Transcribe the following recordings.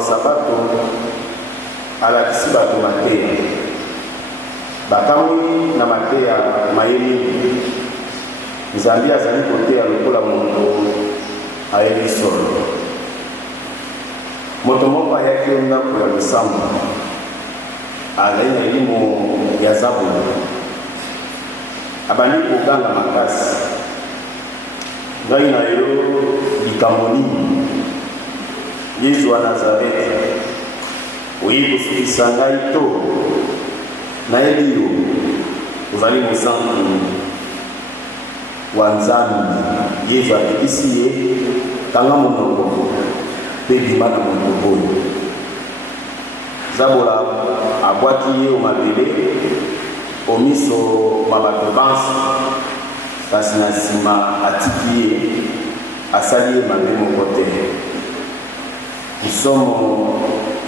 sabato alakisi bato mateya bakamwi na mateya mayemi nzambe azali koteya lokola moto ayebi solo. Moto moko ayaki ndako ya losambo azali na elimo ya zabulu abandi koganga makasi ngai na yo likambo nini Yesu wa Nazareti oyi kosukisa ngai to nayebi yo ozali mosantu wa Nzambe. Yesu atekisi ye tanga monoko mpe bima na moto oyo zabola abwaki ye omabele omiso ma bato bansi kasi na nsima atiki ye asali ye mabe moko te. Isomo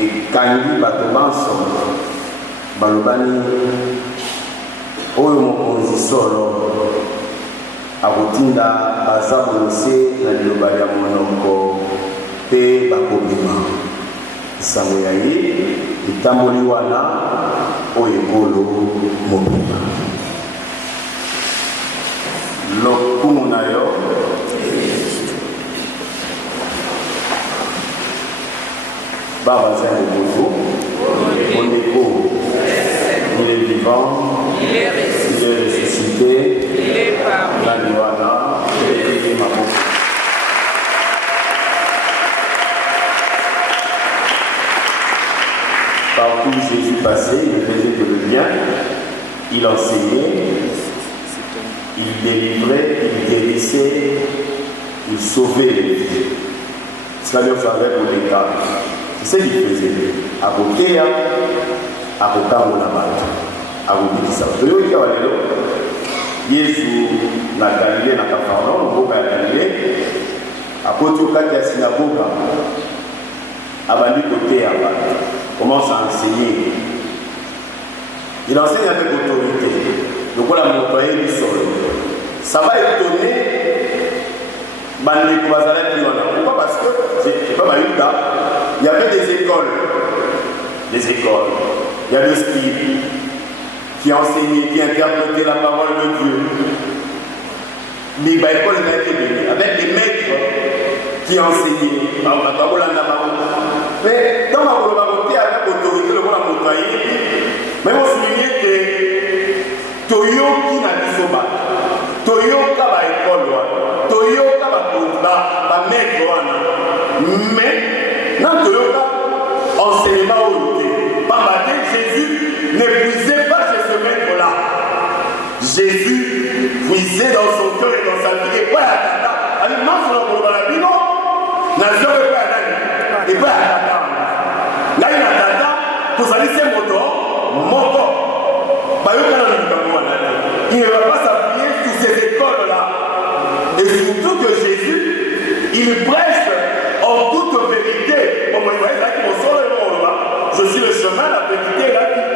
ekangi bato banso balobani oyo mokonzi solo akotinda baza bolose na liloba ya monoko mpe bakobima. Sango ya ye etamboli wana oyo ekolo mobima. Lokumu na yo Baba Zé Bouzou, mon époux, il est vivant, il est ressuscité, il est parmi la Luana, il est ma bouche. Partout Jésus passait, il faisait que le bien, il enseignait, il délivrait, il guérissait, il sauvait les vies. Cela lui fallait pour les cas. C'est ce qu'il faisait. À côté, à côté, on a battu. À côté, ça. Jésus, na Galilée, na Capharnaüm, au Galilée, à côté de la synagogue, à Bandi côté, commence à enseigner. Il enseigne avec autorité. Donc, on a montré du sol. Ça va étonner. Pourquoi? Parce que c'est pas mal. Il y avait des écoles. Il y a des spirites qui enseignaient, qui interprétaient la parole de Dieu. Mais l'école n'a été bénie avec des maîtres qui enseignaient. Mais dans ma volonté, avec l'autorité, le monde a montré. Mais on souligne que Toyo qui n'a dit soba, Toyo qui a l'école, Toyo qui a maître, mais dans Toyo enseignement au Jésus n'épuisait pas chez ce maître-là. Jésus puisait dans son cœur et dans sa vie. Et pas à Tata. Alors, non, c'est le balabino. N'a jamais pas à Tata. Et pas à Tata. Là, il y a Tata. Vous allez c'est mon corps. Il ne va pas s'appuyer sur ces écoles-là. Et surtout que Jésus, il prêche en toute vérité. Comme vous voyez, là, qui mon solo je suis le chemin, la vérité et la vie.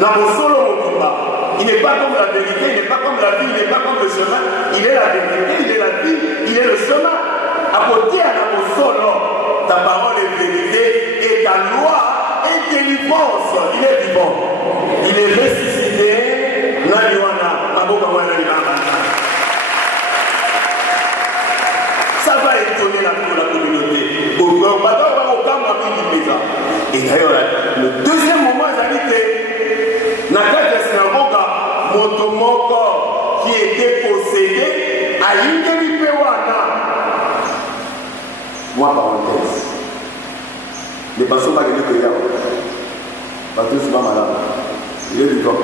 Dans mon solo, mon combat. Il n'est pas comme la vérité, il n'est pas comme la vie, il n'est pas comme le chemin. Il est la vérité, il est la vie, il est le chemin. À côté, à mon solo, ta parole est vérité et ta loi est délivrance. Il est vivant. Il est ressuscité. Ça va étonner la communauté. Et d'ailleurs, le deuxième moment, j'ai Motomoko qui était possédé à Ingeripewana. Moi, parenthèse. Ne passons pas que nous payons. Parce que je suis pas malade. Il est vivant.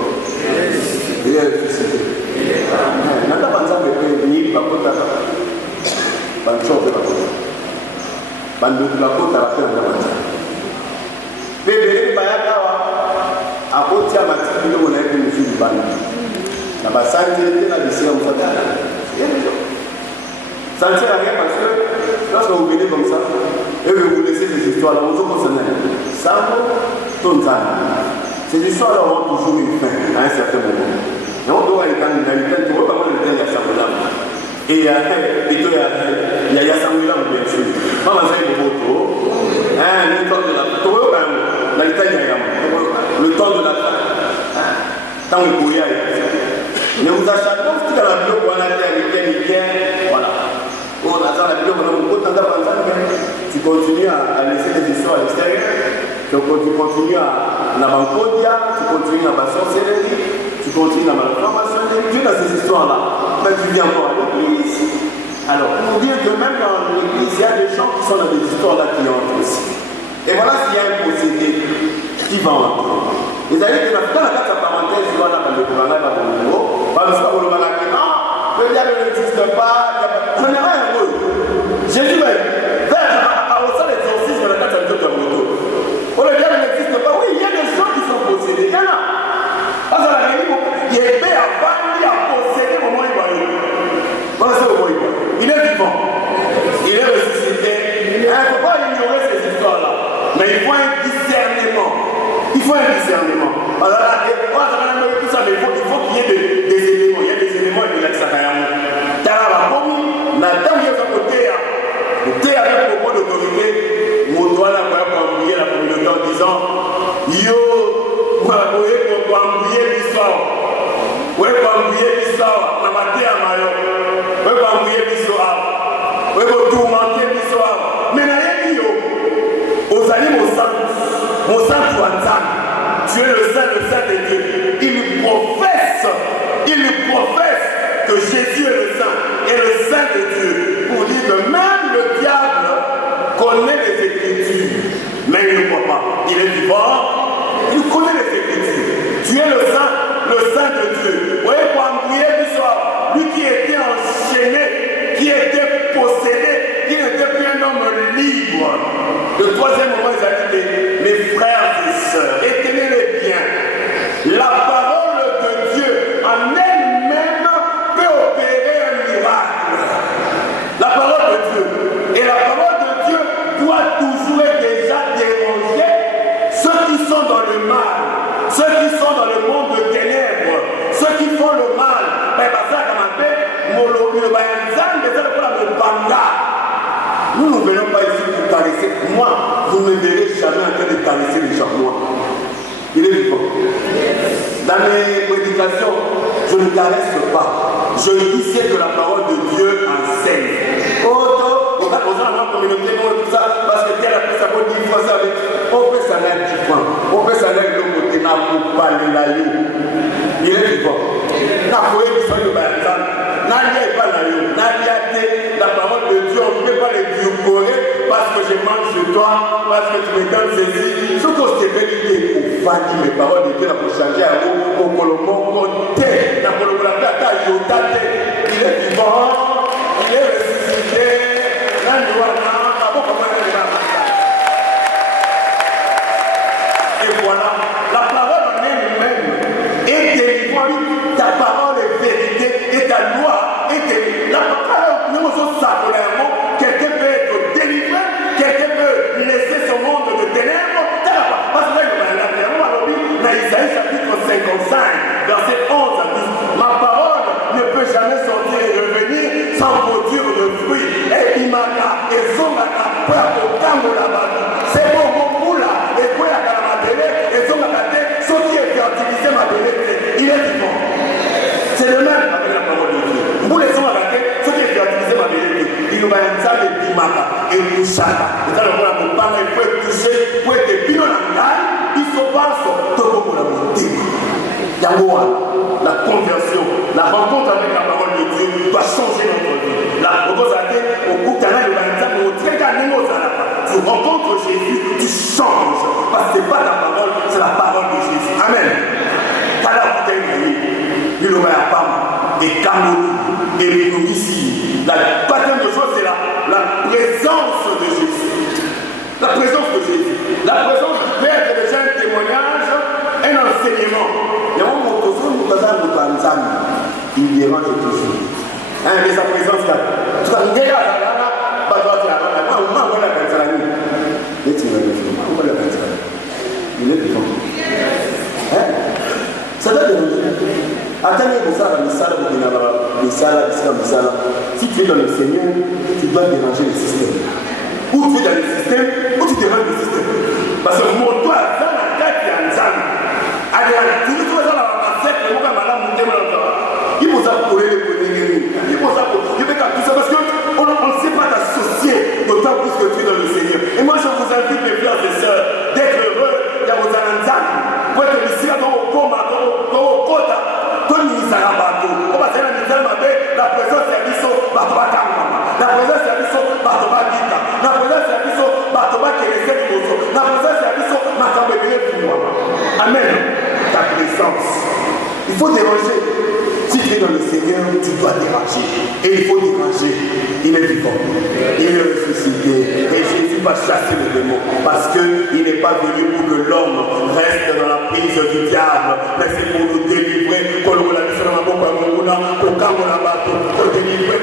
Il est ressuscité. Nata banzambe pe ni bakota. Bancho pe bakota. Bandu bakota la pe banzambe. Bébé bayakawa akotia matiki ndio na yeye mzuri bana. Na basante tena bisia mfatana. Ça ne sert à rien parce que lorsque vous venez comme ça et que vous laissez ces histoires-là, vous concernez ça, ces histoires-là auront toujours une fin à un certain moment. Et on doit aller dans le temps, tu vois comment le temps il y a Samuel. Et il y a Samuel bien sûr. Maman c'est le moto, hein, Le temps de la fin. Le temps de la fin. Tant que vous y allez. Mais vous achetez tout dans la bio, on a dit voilà. On a dans la bio, on a beaucoup de temps. Tu continues à laisser des histoires à l'extérieur. Tu continues à la bancodia, tu continues à la sorcellerie, tu continues à la franc-maçonnerie. Tu es dans ces histoires-là. Mais tu viens encore à l'église. Alors, pour dire que même dans l'église, il y a des gens qui sont dans des histoires-là qui entrent aussi. Et voilà s'il y a un procédé qui va entrer. Vous avez dit que dans la carte parenthèse, il y a le gouvernement, le diable n'existe pas. On n'est pas un mot. Jésus va au sein des exorcismes de la carte de moto. Le diable n'existe pas. Oui, il y a des gens qui sont possédés. Il y en a. Parce que la réalité, il est fait à bannir, à posséder au moins il va y. Voilà ça au moins il va. Il est vivant. Il est ressuscité. Il ne faut pas ignorer ces histoires-là. Mais il faut un discernement. Il faut un discernement. Alors là, tout ça, il faut qu'il y ait des éléments. Il y a des éléments et de l'exagération. Nathan vient à côté, avec beaucoup d'autorité, mon doigt n'a pas embrouillé la communauté en disant yo, vous avez embrouillé l'histoire. Vous avez embrouillé l'histoire. On a maté à Mayo. Vous avez embrouillé l'histoire. Vous avez tourmenté l'histoire. Mais n'a rien dit aux amis, mon sang, tu es le Saint de Dieu. Il professe que Jésus est le Saint et le Saint de Dieu. Pour dire que même le diable connaît les Écritures, mais il ne croit pas. Il est vivant, il connaît les Écritures. Tu es le Saint de Dieu. Vous voyez, pour embrouiller l'histoire, lui qui était enchaîné, qui était possédé, qui n'était plus un homme libre. Le troisième moment, il a dit, mes frères et sœurs, éteignez-les bien. La parole de Dieu en elle-même peut opérer un miracle. La parole de Dieu. Et la parole de Dieu doit toujours déjà déranger ceux qui sont dans le mal, ceux qui sont dans le monde de ténèbres, ceux qui font le mal. Nous ne venons pas ici pour caresser. Moi, vous ne me verrez jamais en train de caresser les gens. Moi. Il est vivant. Dans mes prédications, je ne caresse pas. Je dis ce que la parole de Dieu enseigne. On a besoin de la communauté, tout ça, parce que tel a pris sa bonne différence avec. On peut s'en aller 10 points. On peut s'en aller de l'autre côté, n'a pas la ligne. Il est vivant. N'a pas eu besoin de Bayanzan. N'a pas la ligne. N'a pas la parole de Dieu. On ne peut pas les édulcorer parce que je mange de toi, parce que tu me donnes ceci. Ce que je t'ai dit, au fan qui mes paroles de Dieu, pour changer à vous, au Colombo, au thé, dans le Colombo, il est vivant, il est ressuscité. Et voilà, la parole en elle-même est délivrante. Ta parole est vérité et ta loi est délivrée. La parole, nous sommes sacrément, quelqu'un peut être délivré, quelqu'un peut laisser son monde de ténèbres. Parce que dans Isaïe chapitre 55, verset 11 à 12, ma parole ne peut jamais sortir et revenir sans produire de fruits. Et imaka, et zongaka, pour tango là-bas. C'est bon, mon moula, et pour la caramatélé, et zongaka, ce qui est fertilisé ma belé, il est vivant. C'est le même avec la parole de Dieu. Vous les zongaka, ce qui est fertilisé ma belé, il nous va y avoir des dimaka, et mouchaka. Vous allez voir, mon parent, il peut toucher, pour être bino nangai, il se passe, tout le monde a monté. La conversion, la rencontre avec la parole de Dieu doit changer notre vie. La proposation au bout d'un an, tu rencontres Jésus, tu changes. Parce que ce n'est pas ta parole, c'est la parole de Jésus. Amen. Il y a pas et Cameroun et nous ici. La troisième chose, c'est la présence de Jésus. La présence de Jésus. La présence du Père est déjà un témoignage, un enseignement. Il dérange toujours. Mais sa présence, tu as une il est vivant. Ça doit déranger. Si tu es dans le Seigneur, tu dois déranger le système. ou tu es dans le système, ou tu te rends le système. Parce que mon toit, dans la tête, il y a un zan. Tu dis que dans la recette, le mot comme madame, il faut s'appeler les bonheurs. Il faut s'appeler tout ça parce qu'on ne sait pas t'associer, d'autant plus que tu es dans le Seigneur. Et moi, je vous invite, mes frères et sœurs, d'être heureux. Il y a vos ananzan. Pour être ici, dans le coma, dans le quota, dans le ministère à bateau. On va dire la présence est l'issue, la présence est l'issue, la présence est l'issue, la présence est l'issue, amen. Ta présence. Il faut déranger. Si tu es dans le Seigneur, tu dois déranger. Et il faut déranger. Il est vivant. Il est ressuscité. Et Jésus va chasser le démon. Parce qu'il n'est pas venu pour que l'homme reste dans la prise du diable. Mais c'est pour nous délivrer. Pour nous délivrer,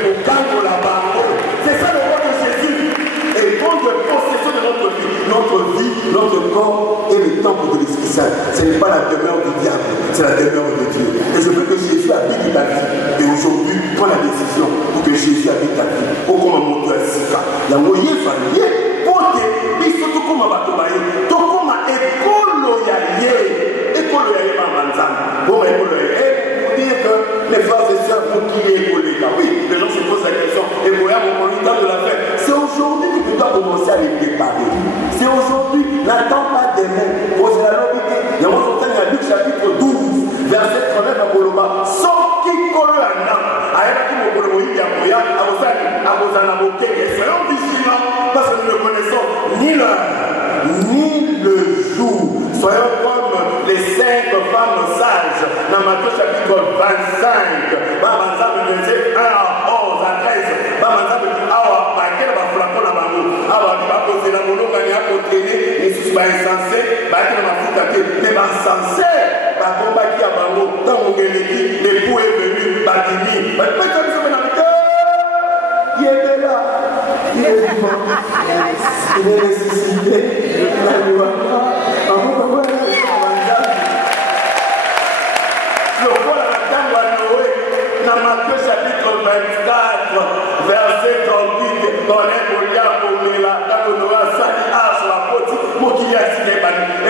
c'est ça le roi de Jésus. Et prendre possession de notre vie, notre corps et le temple de l'Esprit Saint. Ce n'est pas la demeure du diable, c'est la demeure de Dieu. Et je veux que Jésus habite ta vie. Et aujourd'hui, prends la décision pour que Jésus habite ta vie. Au comme un moto à Sika. Il y a moyen de faire pour que, mais surtout comme un bateau, tout comme un écolo yaye. Écolo yaye, maman. Bon, écolo yaye. Pour dire que les frères et sœurs vont qui est écolé. Oui, les gens se posent la question. Et voilà, mon temps de la fête. C'est aujourd'hui que tu dois commencer à les préparer. C'est aujourd'hui, n'attends pas demain. Pose la lobité. Il y a un Luc chapitre 12, verset 39 à Koloba. Sans qui colle un âme. Avec qui mon Kolobo y a moyen, à vos anaboké. Soyons vigilants parce que nous ne connaissons ni l'heure, ni le jour. Soyons comme les 5 femmes sages dans Matthieu chapitre 25. Babanza me disait 1 à 11 à 13. Babanza me dit awa, baquet va flacon à Bamou. Awa, tu vas poser la mono, gagner à côté, et si tu vas insensé, baquet va foutre, mais insensé. Par contre, baquet à Bamou, dans mon guénéti, l'époux est venu, Badini. Mais comme ça, il est là, il est vivant, il est ressuscité, la loi. Dans Matthieu chapitre 24, verset 38, dans les Goliaths, dans le Noah, Sali, Arche, la Poti, et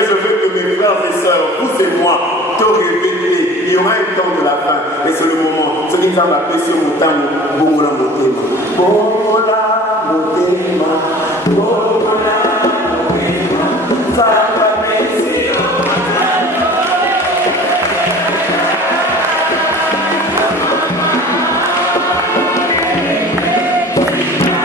je veux que mes frères et sœurs, vous et moi, te révéler. Il y aura un temps de la fin, et c'est le moment. Ce qui va m'appeler sur mon temps, bon la beauté. Bon la